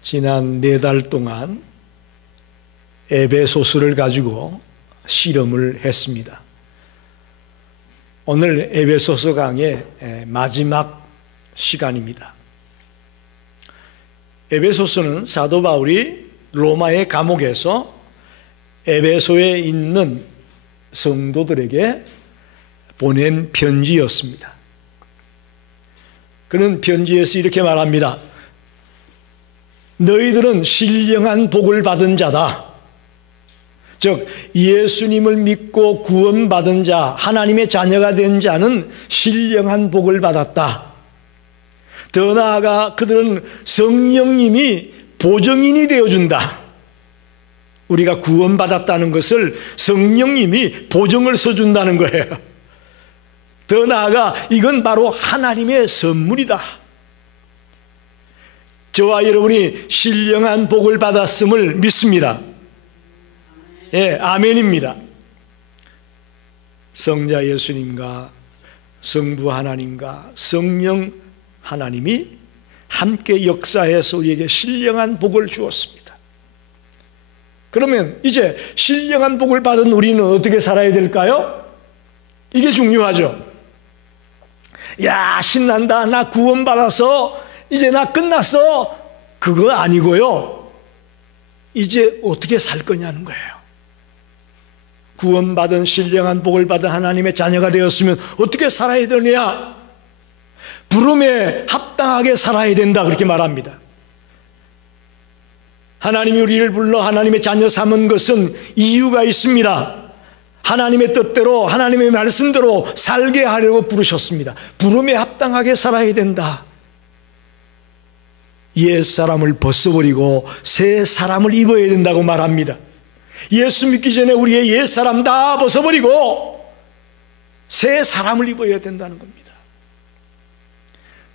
지난 4달 동안 에베소서를 가지고 실험을 했습니다. 오늘 에베소서 강의 마지막 시간입니다. 에베소서는 사도 바울이 로마의 감옥에서 에베소에 있는 성도들에게 보낸 편지였습니다. 그는 편지에서 이렇게 말합니다. 너희들은 신령한 복을 받은 자다. 즉 예수님을 믿고 구원받은 자, 하나님의 자녀가 된 자는 신령한 복을 받았다. 더 나아가 그들은 성령님이 보증인이 되어준다. 우리가 구원받았다는 것을 성령님이 보증을 써준다는 거예요. 더 나아가 이건 바로 하나님의 선물이다. 저와 여러분이 신령한 복을 받았음을 믿습니다. 예, 아멘입니다. 성자 예수님과 성부 하나님과 성령 하나님이 함께 역사해서 우리에게 신령한 복을 주었습니다. 그러면 이제 신령한 복을 받은 우리는 어떻게 살아야 될까요? 이게 중요하죠. 야, 신난다. 나 구원받아서 이제 나 끝났어. 그거 아니고요. 이제 어떻게 살 거냐는 거예요. 구원받은 신령한 복을 받은 하나님의 자녀가 되었으면 어떻게 살아야 되느냐? 부름에 합당하게 살아야 된다, 그렇게 말합니다. 하나님이 우리를 불러 하나님의 자녀 삼은 것은 이유가 있습니다. 하나님의 뜻대로 하나님의 말씀대로 살게 하려고 부르셨습니다. 부름에 합당하게 살아야 된다. 옛사람을 벗어버리고 새 사람을 입어야 된다고 말합니다. 예수 믿기 전에 우리의 옛사람 다 벗어버리고 새 사람을 입어야 된다는 겁니다.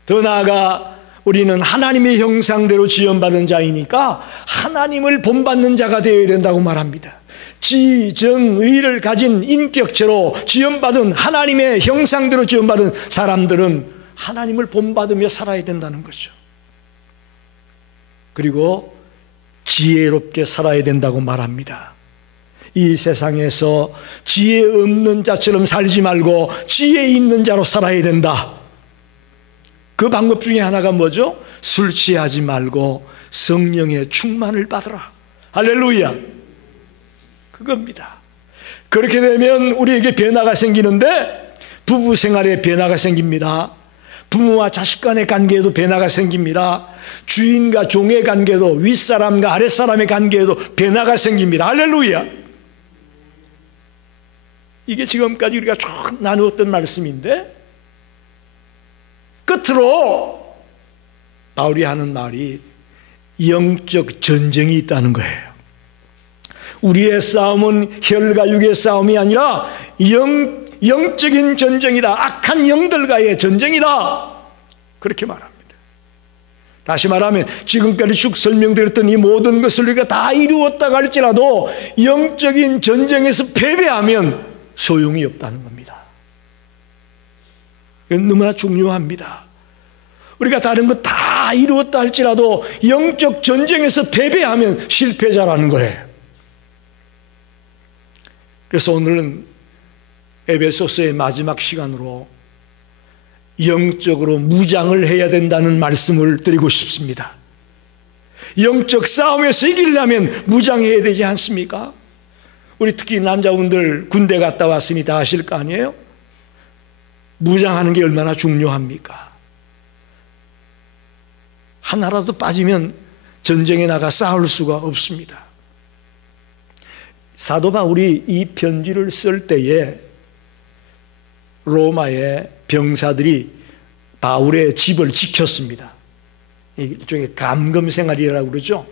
더 나아가 우리는 하나님의 형상대로 지음받은 자이니까 하나님을 본받는 자가 되어야 된다고 말합니다. 지정의를 가진 인격체로 지음받은 하나님의 형상대로 지음받은 사람들은 하나님을 본받으며 살아야 된다는 거죠. 그리고 지혜롭게 살아야 된다고 말합니다. 이 세상에서 지혜 없는 자처럼 살지 말고 지혜 있는 자로 살아야 된다. 그 방법 중에 하나가 뭐죠? 술 취하지 말고 성령의 충만을 받으라. 할렐루야. 그겁니다. 그렇게 되면 우리에게 변화가 생기는데 부부 생활에 변화가 생깁니다. 부모와 자식 간의 관계에도 변화가 생깁니다. 주인과 종의 관계도, 윗사람과 아랫사람의 관계에도 변화가 생깁니다. 할렐루야. 이게 지금까지 우리가 쭉 나누었던 말씀인데 끝으로 바울이 하는 말이 영적 전쟁이 있다는 거예요. 우리의 싸움은 혈과 육의 싸움이 아니라 영적인 전쟁이다. 악한 영들과의 전쟁이다. 그렇게 말합니다. 다시 말하면 지금까지 쭉 설명드렸던 이 모든 것을 우리가 다 이루었다고 할지라도 영적인 전쟁에서 패배하면 소용이 없다는 겁니다. 이건 너무나 중요합니다. 우리가 다른 거 다 이루었다 할지라도 영적 전쟁에서 패배하면 실패자라는 거예요. 그래서 오늘은 에베소서의 마지막 시간으로 영적으로 무장을 해야 된다는 말씀을 드리고 싶습니다. 영적 싸움에서 이기려면 무장해야 되지 않습니까? 우리 특히 남자분들 군대 갔다 왔으니 다 아실 거 아니에요? 무장하는 게 얼마나 중요합니까? 하나라도 빠지면 전쟁에 나가 싸울 수가 없습니다. 사도 바울이 이 편지를 쓸 때에 로마의 병사들이 바울의 집을 지켰습니다. 일종의 감금 생활이라고 그러죠.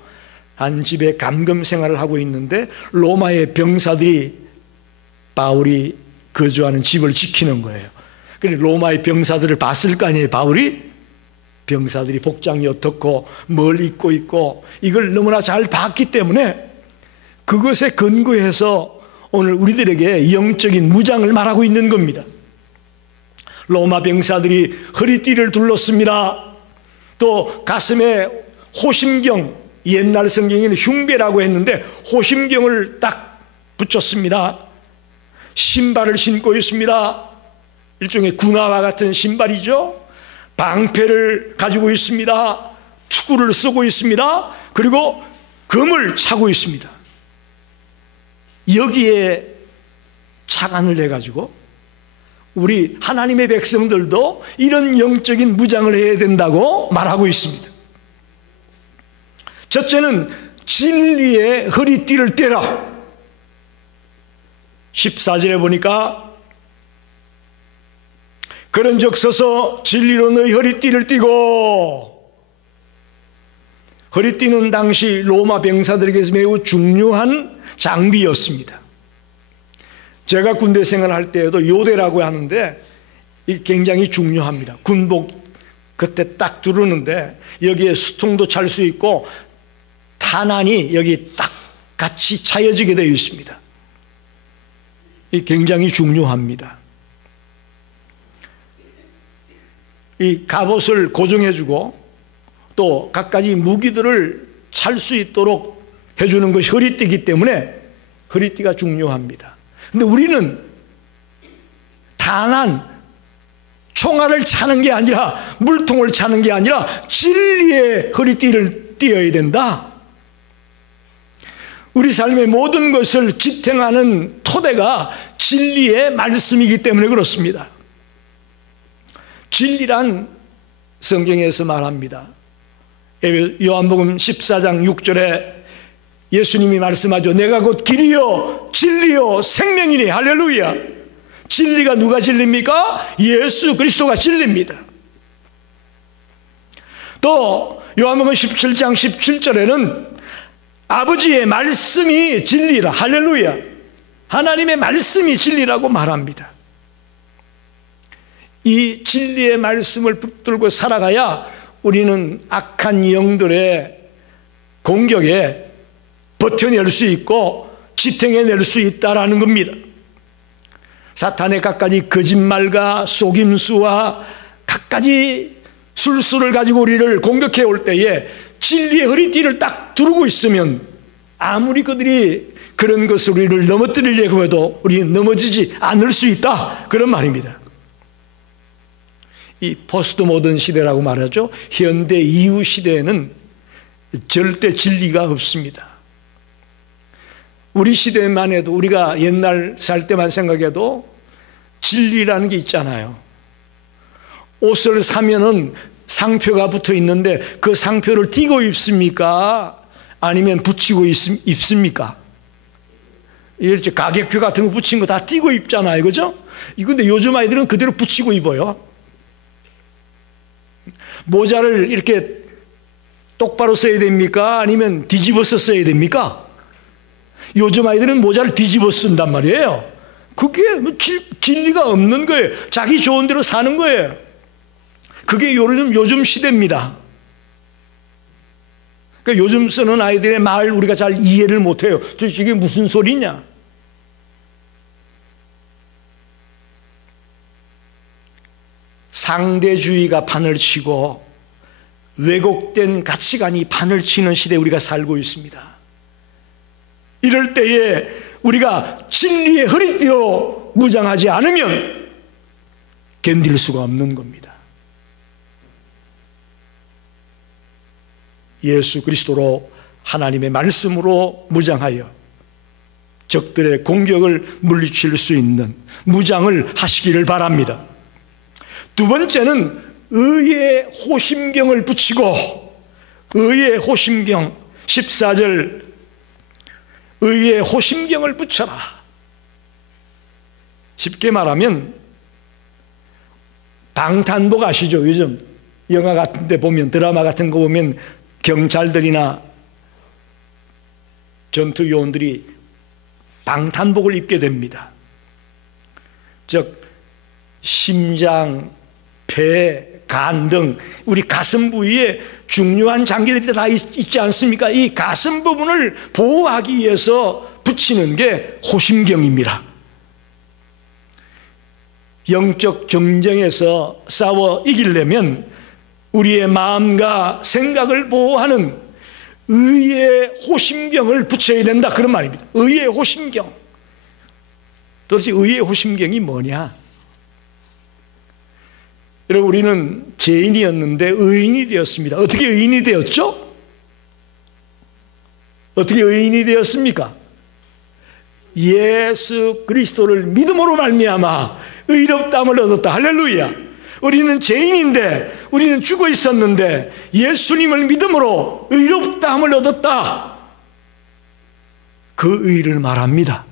한 집에 감금 생활을 하고 있는데 로마의 병사들이 바울이 거주하는 집을 지키는 거예요. 그래서 로마의 병사들을 봤을 거 아니에요. 바울이 병사들이 복장이 어떻고 뭘 입고 있고 이걸 너무나 잘 봤기 때문에 그것에 근거해서 오늘 우리들에게 영적인 무장을 말하고 있는 겁니다. 로마 병사들이 허리띠를 둘렀습니다. 또 가슴에 호심경, 옛날 성경에는 흉배라고 했는데 호심경을 딱 붙였습니다. 신발을 신고 있습니다. 일종의 군화와 같은 신발이죠. 방패를 가지고 있습니다. 투구를 쓰고 있습니다. 그리고 검을 차고 있습니다. 여기에 착안을 해가지고 우리 하나님의 백성들도 이런 영적인 무장을 해야 된다고 말하고 있습니다. 첫째는 진리의 허리띠를 떼라. 14절에 보니까 그런즉 서서 진리로 너희 허리띠를 띠고, 허리띠는 당시 로마 병사들에게서 매우 중요한 장비였습니다. 제가 군대 생활할 때에도 요대라고 하는데 이게 굉장히 중요합니다. 군복 그때 딱 두르는데 여기에 수통도 찰 수 있고 탄환이 여기 딱 같이 차여지게 되어 있습니다. 이 굉장히 중요합니다. 이 갑옷을 고정해주고 또 갖가지 무기들을 찰 수 있도록 해주는 것이 허리띠이기 때문에 허리띠가 중요합니다. 근데 우리는 탄환, 총알을 차는 게 아니라, 물통을 차는 게 아니라 진리의 허리띠를 띠어야 된다. 우리 삶의 모든 것을 지탱하는 토대가 진리의 말씀이기 때문에 그렇습니다. 진리란 성경에서 말합니다. 요한복음 14장 6절에 예수님이 말씀하죠. 내가 곧 길이요 진리요 생명이니. 할렐루야. 진리가 누가 진리입니까? 예수 그리스도가 진리입니다. 또 요한복음 17장 17절에는 아버지의 말씀이 진리라. 할렐루야. 하나님의 말씀이 진리라고 말합니다. 이 진리의 말씀을 붙들고 살아가야 우리는 악한 영들의 공격에 버텨낼 수 있고 지탱해낼 수 있다라는 겁니다. 사탄의 갖가지 거짓말과 속임수와 갖가지 술수를 가지고 우리를 공격해 올 때에 진리의 허리띠를 딱 두르고 있으면 아무리 그들이 그런 것을 우리를 넘어뜨리려고 해도 우리는 넘어지지 않을 수 있다, 그런 말입니다. 이 포스트 모던 시대라고 말하죠. 현대 이후 시대에는 절대 진리가 없습니다. 우리 시대만 해도, 우리가 옛날 살 때만 생각해도 진리라는 게 있잖아요. 옷을 사면은 상표가 붙어 있는데 그 상표를 띄고 입습니까? 아니면 붙이고 입습니까? 이렇게 가격표 같은 거 붙인 거 다 띄고 입잖아요. 그죠? 근데 요즘 아이들은 그대로 붙이고 입어요. 모자를 이렇게 똑바로 써야 됩니까? 아니면 뒤집어서 써야 됩니까? 요즘 아이들은 모자를 뒤집어 쓴단 말이에요. 그게 뭐 진리가 없는 거예요. 자기 좋은 대로 사는 거예요. 그게 요즘 시대입니다. 그러니까 요즘 쓰는 아이들의 말 우리가 잘 이해를 못해요. 도대체 이게 무슨 소리냐? 상대주의가 판을 치고 왜곡된 가치관이 판을 치는 시대에 우리가 살고 있습니다. 이럴 때에 우리가 진리의 허리띠로 무장하지 않으면 견딜 수가 없는 겁니다. 예수 그리스도로, 하나님의 말씀으로 무장하여 적들의 공격을 물리칠 수 있는 무장을 하시기를 바랍니다. 두 번째는 의의 호심경을 붙이고, 의의 호심경, 14절 의의 호심경을 붙여라. 쉽게 말하면 방탄복 아시죠? 요즘 영화 같은 데 보면, 드라마 같은 거 보면 경찰들이나 전투 요원들이 방탄복을 입게 됩니다. 즉 심장, 배, 간 등 우리 가슴 부위에 중요한 장기들이 다 있지 않습니까? 이 가슴 부분을 보호하기 위해서 붙이는 게 호심경입니다. 영적 전쟁에서 싸워 이기려면 우리의 마음과 생각을 보호하는 의의 호심경을 붙여야 된다, 그런 말입니다. 의의 호심경. 도대체 의의 호심경이 뭐냐? 여러분, 우리는 죄인이었는데 의인이 되었습니다. 어떻게 의인이 되었죠? 어떻게 의인이 되었습니까? 예수 그리스도를 믿음으로 말미암아 의롭다함을 얻었다. 할렐루야. 우리는 죄인인데, 우리는 죽어 있었는데 예수님을 믿음으로 의롭다함을 얻었다. 그 의를 말합니다.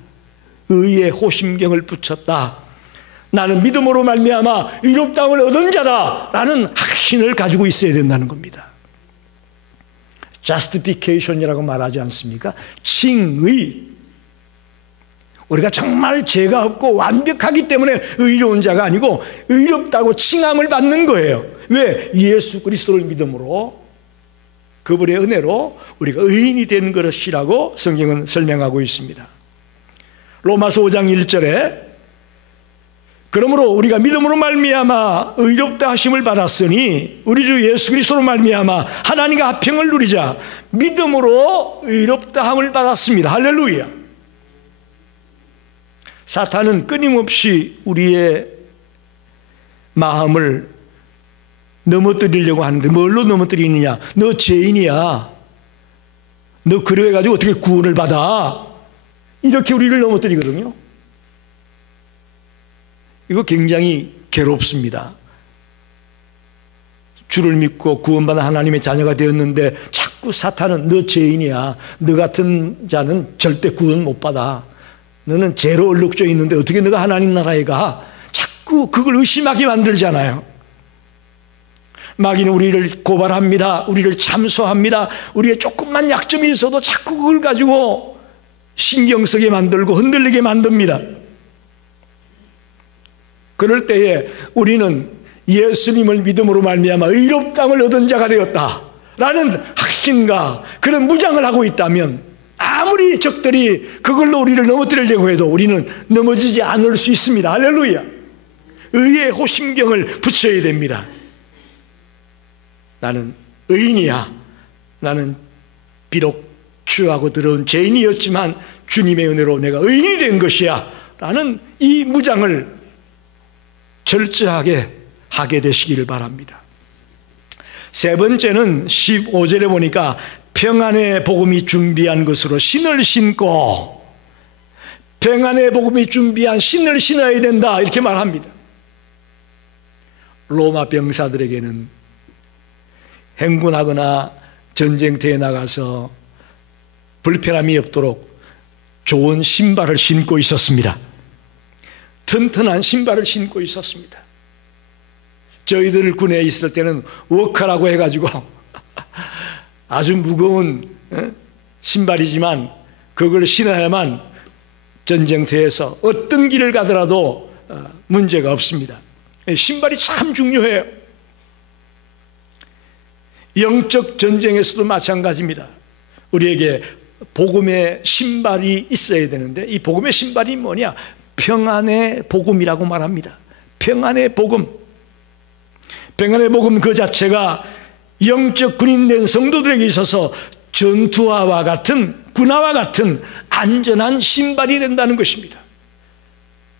의의 호심경을 붙였다. 나는 믿음으로 말미암아 의롭다함을 얻은 자다 라는 확신을 가지고 있어야 된다는 겁니다. justification이라고 말하지 않습니까? 칭의. 우리가 정말 죄가 없고 완벽하기 때문에 의로운 자가 아니고 의롭다고 칭함을 받는 거예요. 왜? 예수 그리스도를 믿음으로, 그분의 은혜로 우리가 의인이 된 것이라고 성경은 설명하고 있습니다. 로마서 5장 1절에 그러므로 우리가 믿음으로 말미암아 의롭다 하심을 받았으니 우리 주 예수 그리스도로 말미암아 하나님과 화평을 누리자 믿음으로 의롭다 함을 받았습니다. 할렐루야. 사탄은 끊임없이 우리의 마음을 넘어뜨리려고 하는데, 뭘로 넘어뜨리느냐? 너 죄인이야, 너 그래가지고 어떻게 구원을 받아, 이렇게 우리를 넘어뜨리거든요. 이거 굉장히 괴롭습니다. 주를 믿고 구원받은 하나님의 자녀가 되었는데 자꾸 사탄은 너 죄인이야, 너 같은 자는 절대 구원 못 받아, 너는 죄로 얼룩져 있는데 어떻게 너가 하나님 나라에 가, 자꾸 그걸 의심하게 만들잖아요. 마귀는 우리를 고발합니다. 우리를 참소합니다. 우리의 조금만 약점이 있어도 자꾸 그걸 가지고 신경 쓰게 만들고 흔들리게 만듭니다. 그럴 때에 우리는 예수님을 믿음으로 말미암아 의롭다함을 얻은 자가 되었다라는 확신과 그런 무장을 하고 있다면, 아무리 적들이 그걸로 우리를 넘어뜨리려고 해도 우리는 넘어지지 않을 수 있습니다. 할렐루야. 의의 호심경을 붙여야 됩니다. 나는 의인이야. 나는 비록 추하고 더러운 죄인이었지만 주님의 은혜로 내가 의인이 된 것이야 라는 이 무장을 철저하게 하게 되시기를 바랍니다. 세 번째는 15절에 보니까 평안의 복음이 준비한 것으로 신을 신고, 평안의 복음이 준비한 신을 신어야 된다 이렇게 말합니다. 로마 병사들에게는 행군하거나 전쟁터에 나가서 불편함이 없도록 좋은 신발을 신고 있었습니다. 튼튼한 신발을 신고 있었습니다. 저희들 군에 있을 때는 워커라고 해가지고 아주 무거운 신발이지만 그걸 신어야만 전쟁터에서 어떤 길을 가더라도 문제가 없습니다. 신발이 참 중요해요. 영적 전쟁에서도 마찬가지입니다. 우리에게 복음의 신발이 있어야 되는데, 이 복음의 신발이 뭐냐? 평안의 복음이라고 말합니다. 평안의 복음. 평안의 복음 그 자체가 영적 군인된 성도들에게 있어서 전투화와 같은, 군화와 같은 안전한 신발이 된다는 것입니다.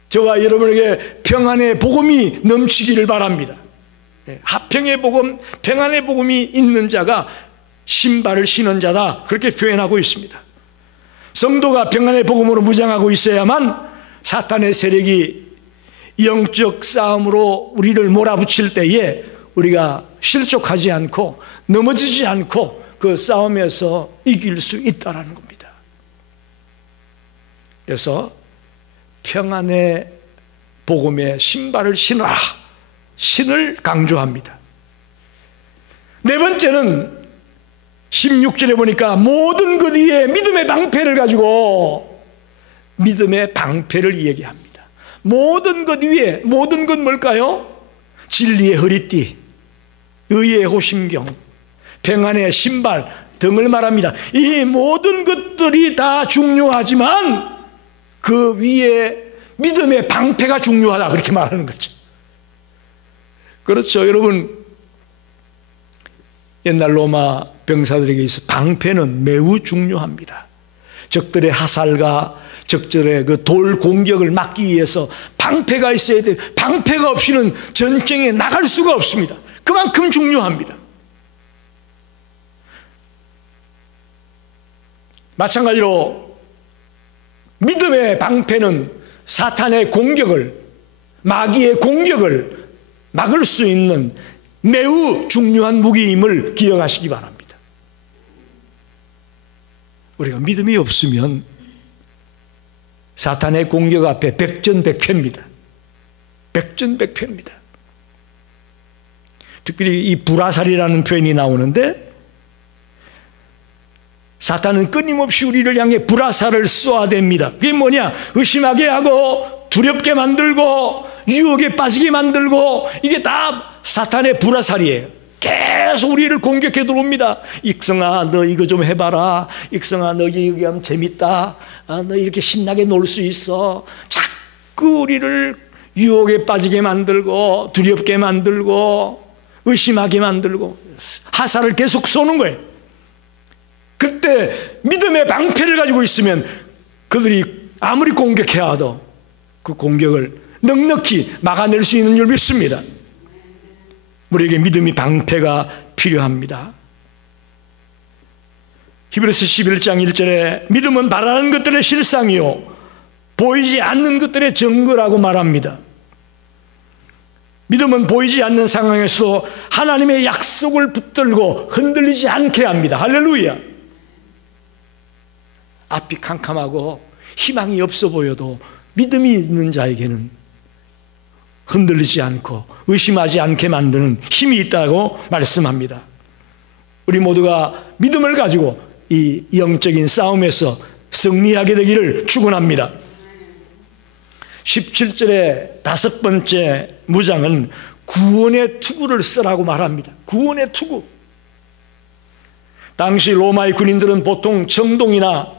저와 여러분에게 평안의 복음이 넘치기를 바랍니다. 화평의 복음, 평안의 복음이 있는 자가 신발을 신은 자다, 그렇게 표현하고 있습니다. 성도가 평안의 복음으로 무장하고 있어야만 사탄의 세력이 영적 싸움으로 우리를 몰아붙일 때에 우리가 실족하지 않고 넘어지지 않고 그 싸움에서 이길 수 있다는 겁니다. 그래서 평안의 복음의 신발을 신어라, 신을 강조합니다. 네 번째는 16절에 보니까 모든 것 위에 믿음의 방패를 가지고, 믿음의 방패를 얘기합니다. 모든 것 위에, 모든 것 뭘까요? 진리의 허리띠, 의의 호심경, 평안의 신발 등을 말합니다. 이 모든 것들이 다 중요하지만 그 위에 믿음의 방패가 중요하다, 그렇게 말하는 거죠. 그렇죠. 여러분, 옛날 로마 병사들에게 있어 방패는 매우 중요합니다. 적들의 하살과 적들의 그 돌 공격을 막기 위해서 방패가 있어야 돼요. 방패가 없이는 전쟁에 나갈 수가 없습니다. 그만큼 중요합니다. 마찬가지로 믿음의 방패는 사탄의 공격을, 마귀의 공격을 막을 수 있는 매우 중요한 무기임을 기억하시기 바랍니다. 우리가 믿음이 없으면 사탄의 공격 앞에 백전백패입니다. 백전백패입니다. 특별히 이 불화살이라는 표현이 나오는데, 사탄은 끊임없이 우리를 향해 불화살을 쏘아댑니다. 그게 뭐냐? 의심하게 하고 두렵게 만들고 유혹에 빠지게 만들고, 이게 다 사탄의 불화살이에요. 계속 우리를 공격해 들어옵니다. 익성아, 너 이거 좀 해봐라. 익성아, 너 여기 하면 재밌다. 너 이렇게 신나게 놀 수 있어. 자꾸 우리를 유혹에 빠지게 만들고 두렵게 만들고 의심하게 만들고 하살을 계속 쏘는 거예요. 그때 믿음의 방패를 가지고 있으면 그들이 아무리 공격해야 하도 그 공격을 넉넉히 막아낼 수 있는 줄 믿습니다. 우리에게 믿음의 방패가 필요합니다. 히브리서 11장 1절에 믿음은 바라는 것들의 실상이요 보이지 않는 것들의 증거라고 말합니다. 믿음은 보이지 않는 상황에서도 하나님의 약속을 붙들고 흔들리지 않게 합니다. 할렐루야. 앞이 캄캄하고 희망이 없어 보여도 믿음이 있는 자에게는 흔들리지 않고 의심하지 않게 만드는 힘이 있다고 말씀합니다. 우리 모두가 믿음을 가지고 이 영적인 싸움에서 승리하게 되기를 축원합니다. 17절의 5번째 무장은 구원의 투구를 쓰라고 말합니다. 구원의 투구. 당시 로마의 군인들은 보통 청동이나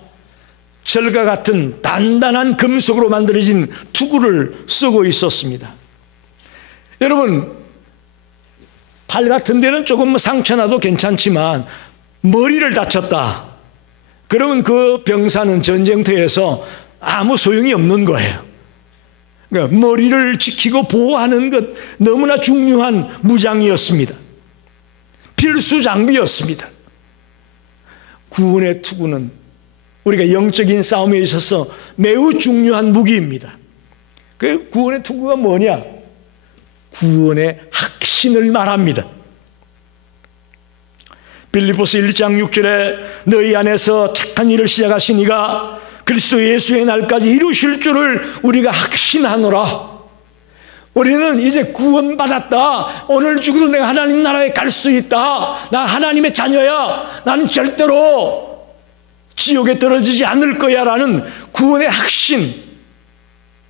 철과 같은 단단한 금속으로 만들어진 투구를 쓰고 있었습니다. 여러분, 팔 같은 데는 조금 상처나도 괜찮지만 머리를 다쳤다 그러면 그 병사는 전쟁터에서 아무 소용이 없는 거예요. 그러니까 머리를 지키고 보호하는 것 너무나 중요한 무장이었습니다. 필수 장비였습니다. 구원의 투구는 우리가 영적인 싸움에 있어서 매우 중요한 무기입니다. 그 구원의 투구가 뭐냐? 구원의 확신을 말합니다. 빌립보서 1장 6절에 너희 안에서 착한 일을 시작하신 이가 그리스도 예수의 날까지 이루실 줄을 우리가 확신하노라. 우리는 이제 구원받았다. 오늘 죽어도 내가 하나님 나라에 갈 수 있다. 나 하나님의 자녀야. 나는 절대로 지옥에 떨어지지 않을 거야 라는 구원의 확신,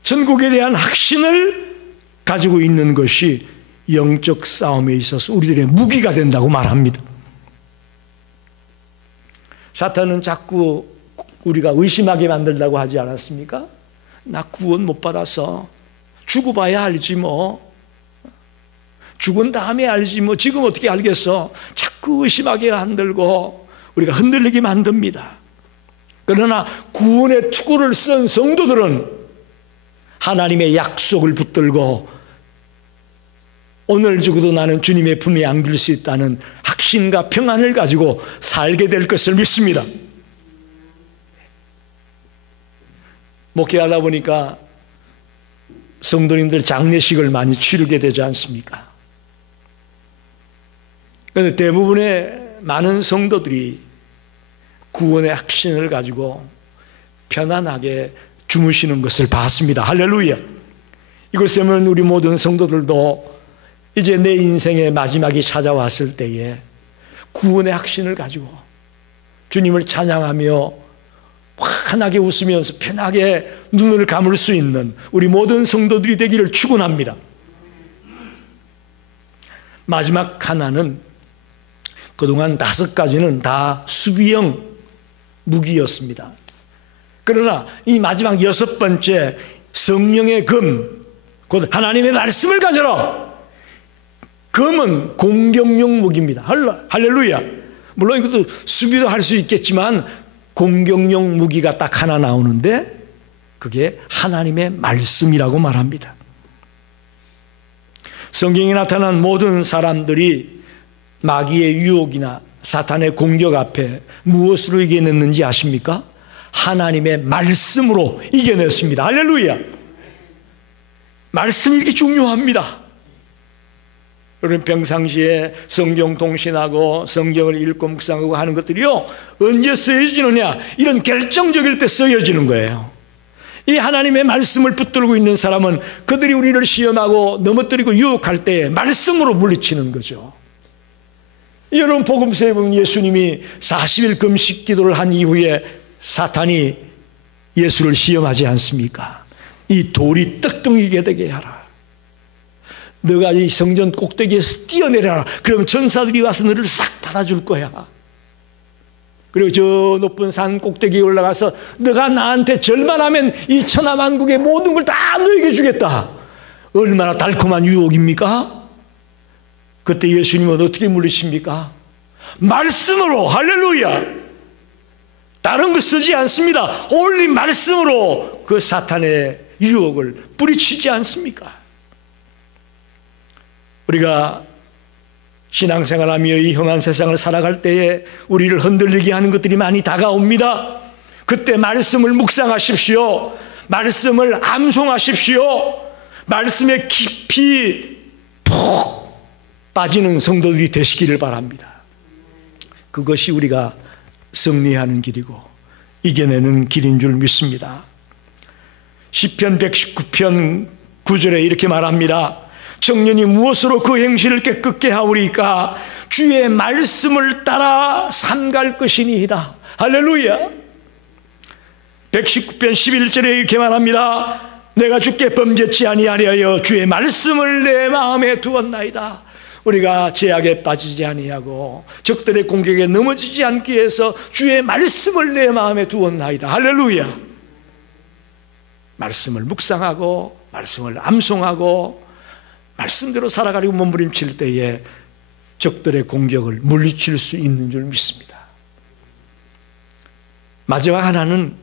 천국에 대한 확신을 가지고 있는 것이 영적 싸움에 있어서 우리들의 무기가 된다고 말합니다. 사탄은 자꾸 우리가 의심하게 만들다고 하지 않았습니까? 나 구원 못 받아서 죽어봐야 알지 뭐. 죽은 다음에 알지 뭐. 지금 어떻게 알겠어. 자꾸 의심하게 만들고 우리가 흔들리게 만듭니다. 그러나 구원의 투구를 쓴 성도들은 하나님의 약속을 붙들고 오늘 죽어도 나는 주님의 품에 안길 수 있다는 확신과 평안을 가지고 살게 될 것을 믿습니다. 목회하다 보니까 성도님들 장례식을 많이 치르게 되지 않습니까? 그런데 대부분의 많은 성도들이 구원의 확신을 가지고 편안하게 주무시는 것을 봤습니다. 할렐루야. 이것을 보면 우리 모든 성도들도 이제 내 인생의 마지막이 찾아왔을 때에 구원의 확신을 가지고 주님을 찬양하며 환하게 웃으면서 편하게 눈을 감을 수 있는 우리 모든 성도들이 되기를 축원합니다. 마지막 하나는 그동안 5가지는 다 수비형 무기였습니다. 그러나 이 마지막 6번째 성령의 금, 곧 하나님의 말씀을 가져라. 검은 공격용 무기입니다. 할렐루야. 물론 이것도 수비도 할 수 있겠지만 공격용 무기가 딱 하나 나오는데 그게 하나님의 말씀이라고 말합니다. 성경에 나타난 모든 사람들이 마귀의 유혹이나 사탄의 공격 앞에 무엇으로 이겨냈는지 아십니까? 하나님의 말씀으로 이겨냈습니다. 할렐루야. 말씀이 이렇게 중요합니다. 여러분 평상시에 성경 통신하고 성경을 읽고 묵상하고 하는 것들이요, 언제 쓰여지느냐, 이런 결정적일 때 쓰여지는 거예요. 이 하나님의 말씀을 붙들고 있는 사람은 그들이 우리를 시험하고 넘어뜨리고 유혹할 때 말씀으로 물리치는 거죠. 여러분 복음서에 보면 예수님이 40일 금식 기도를 한 이후에 사탄이 예수를 시험하지 않습니까? 이 돌이 떡덩이게 되게 하라. 너가 이 성전 꼭대기에서 뛰어내려라. 그러면 전사들이 와서 너를 싹 받아줄 거야. 그리고 저 높은 산 꼭대기에 올라가서 너가 나한테 절만하면 이 천하만국의 모든 걸 다 너에게 주겠다. 얼마나 달콤한 유혹입니까? 그때 예수님은 어떻게 물리십니까? 말씀으로. 할렐루야. 다른 거 쓰지 않습니다. only 말씀으로 그 사탄의 유혹을 뿌리치지 않습니까? 우리가 신앙생활하며 이 험한 세상을 살아갈 때에 우리를 흔들리게 하는 것들이 많이 다가옵니다. 그때 말씀을 묵상하십시오. 말씀을 암송하십시오. 말씀에 깊이 푹 빠지는 성도들이 되시기를 바랍니다. 그것이 우리가 승리하는 길이고 이겨내는 길인 줄 믿습니다. 시편 119편 9절에 이렇게 말합니다. 청년이 무엇으로 그 행실을 깨끗게 하오리까? 주의 말씀을 따라 삼갈 것이니이다. 할렐루야. 119편 11절에 이렇게 말합니다. 내가 주께 범죄치 아니하려 주의 말씀을 내 마음에 두었나이다. 우리가 죄악에 빠지지 아니하고 적들의 공격에 넘어지지 않기 위해서 주의 말씀을 내 마음에 두었나이다. 할렐루야. 말씀을 묵상하고 말씀을 암송하고 말씀대로 살아가려고 몸부림칠 때에 적들의 공격을 물리칠 수 있는 줄 믿습니다. 마지막 하나는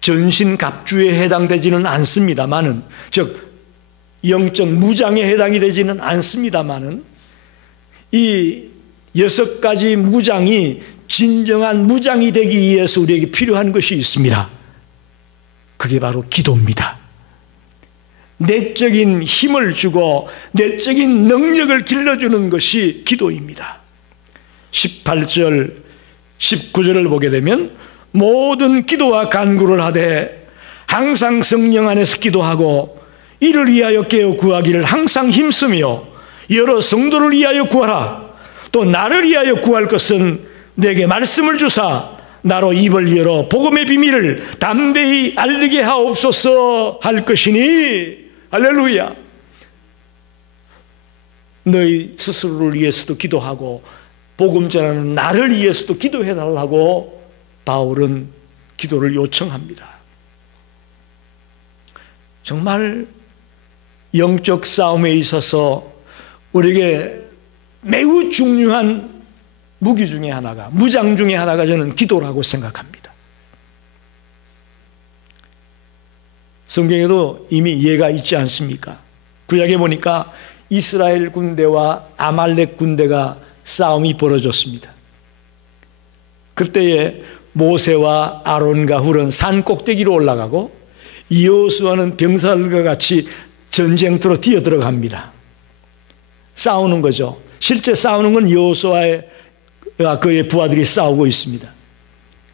전신갑주에 해당되지는 않습니다만은, 즉 영적 무장에 해당이 되지는 않습니다만은, 이 6가지 무장이 진정한 무장이 되기 위해서 우리에게 필요한 것이 있습니다. 그게 바로 기도입니다. 내적인 힘을 주고 내적인 능력을 길러주는 것이 기도입니다. 18절 19절을 보게 되면 모든 기도와 간구를 하되 항상 성령 안에서 기도하고 이를 위하여 깨어 구하기를 항상 힘쓰며 여러 성도를 위하여 구하라. 또 나를 위하여 구할 것은 내게 말씀을 주사 나로 입을 열어 복음의 비밀을 담대히 알리게 하옵소서 할 것이니. 할렐루야. 너희 스스로를 위해서도 기도하고 복음 전하는 나를 위해서도 기도해달라고 바울은 기도를 요청합니다. 정말 영적 싸움에 있어서 우리에게 매우 중요한 무기 중에 하나가, 무장 중에 하나가 저는 기도라고 생각합니다. 성경에도 이미 예가 있지 않습니까? 구약에 보니까 이스라엘 군대와 아말렉 군대가 싸움이 벌어졌습니다. 그때에 모세와 아론과 훌은 산 꼭대기로 올라가고 여호수아는 병사들과 같이 전쟁터로 뛰어들어갑니다. 싸우는 거죠. 실제 싸우는 건 여호수아와 그의 부하들이 싸우고 있습니다.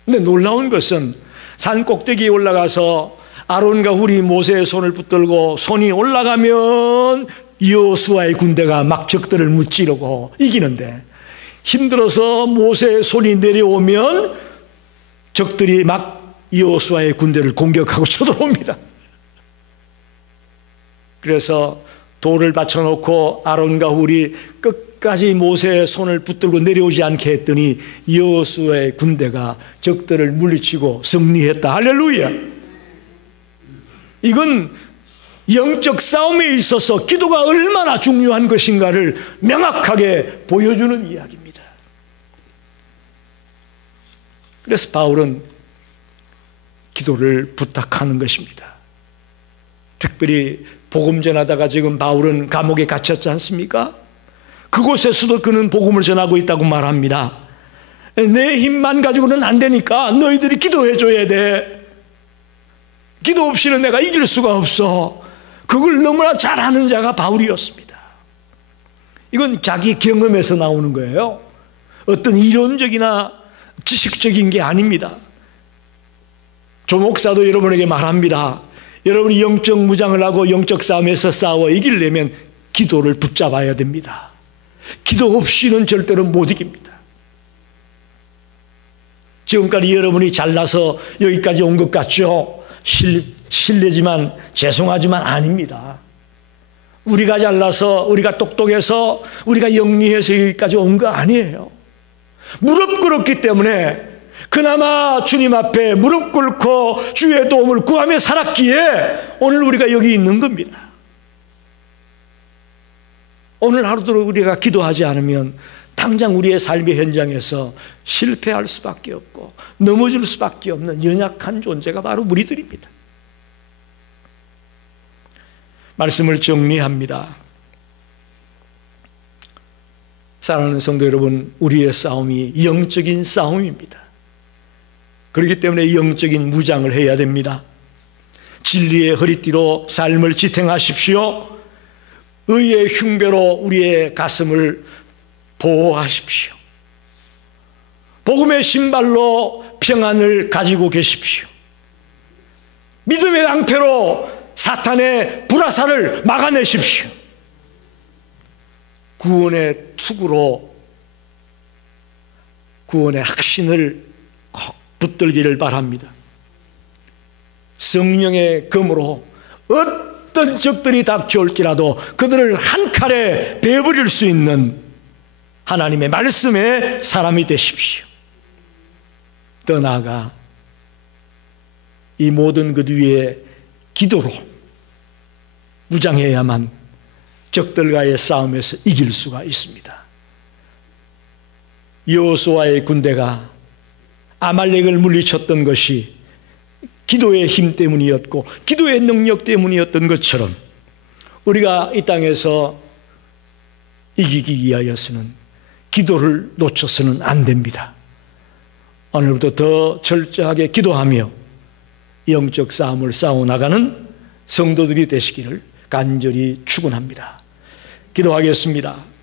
근데 놀라운 것은 산 꼭대기에 올라가서 아론과 훌이 모세의 손을 붙들고 손이 올라가면 여호수아의 군대가 막 적들을 무찌르고 이기는데, 힘들어서 모세의 손이 내려오면 적들이 막 여호수아의 군대를 공격하고 쳐들어옵니다. 그래서 돌을 받쳐놓고 아론과 훌이 끝까지 모세의 손을 붙들고 내려오지 않게 했더니 여호수아의 군대가 적들을 물리치고 승리했다. 할렐루야. 이건 영적 싸움에 있어서 기도가 얼마나 중요한 것인가를 명확하게 보여주는 이야기입니다. 그래서 바울은 기도를 부탁하는 것입니다. 특별히 복음 전하다가 지금 바울은 감옥에 갇혔지 않습니까? 그곳에서도 그는 복음을 전하고 있다고 말합니다. 내 힘만 가지고는 안 되니까 너희들이 기도해 줘야 돼. 기도 없이는 내가 이길 수가 없어. 그걸 너무나 잘하는 자가 바울이었습니다. 이건 자기 경험에서 나오는 거예요. 어떤 이론적이나 지식적인 게 아닙니다. 조 목사도 여러분에게 말합니다. 여러분이 영적 무장을 하고 영적 싸움에서 싸워 이기려면 기도를 붙잡아야 됩니다. 기도 없이는 절대로 못 이깁니다. 지금까지 여러분이 잘나서 여기까지 온 것 같죠? 실례지만 죄송하지만 아닙니다. 우리가 잘나서, 우리가 똑똑해서, 우리가 영리해서 여기까지 온 거 아니에요. 무릎 꿇었기 때문에 그나마 주님 앞에 무릎 꿇고 주의 도움을 구하며 살았기에 오늘 우리가 여기 있는 겁니다. 오늘 하루도 우리가 기도하지 않으면 당장 우리의 삶의 현장에서 실패할 수밖에 없고 넘어질 수밖에 없는 연약한 존재가 바로 우리들입니다. 말씀을 정리합니다. 사랑하는 성도 여러분, 우리의 싸움이 영적인 싸움입니다. 그렇기 때문에 영적인 무장을 해야 됩니다. 진리의 허리띠로 삶을 지탱하십시오. 의의 흉배로 우리의 가슴을 보호하십시오. 복음의 신발로 평안을 가지고 계십시오. 믿음의 낭패로 사탄의 불화살을 막아내십시오. 구원의 투구로 구원의 확신을 꼭 붙들기를 바랍니다. 성령의 검으로 어떤 적들이 닥쳐올지라도 그들을 한 칼에 베어버릴 수 있는 하나님의 말씀의 사람이 되십시오. 더 나아가 이 모든 것 위에 기도로 무장해야만 적들과의 싸움에서 이길 수가 있습니다. 여호수아의 군대가 아말렉을 물리쳤던 것이 기도의 힘 때문이었고 기도의 능력 때문이었던 것처럼 우리가 이 땅에서 이기기 위하여서는 기도를 놓쳐서는 안 됩니다. 오늘부터 더 철저하게 기도하며 영적 싸움을 싸워나가는 성도들이 되시기를 간절히 축원합니다. 기도하겠습니다.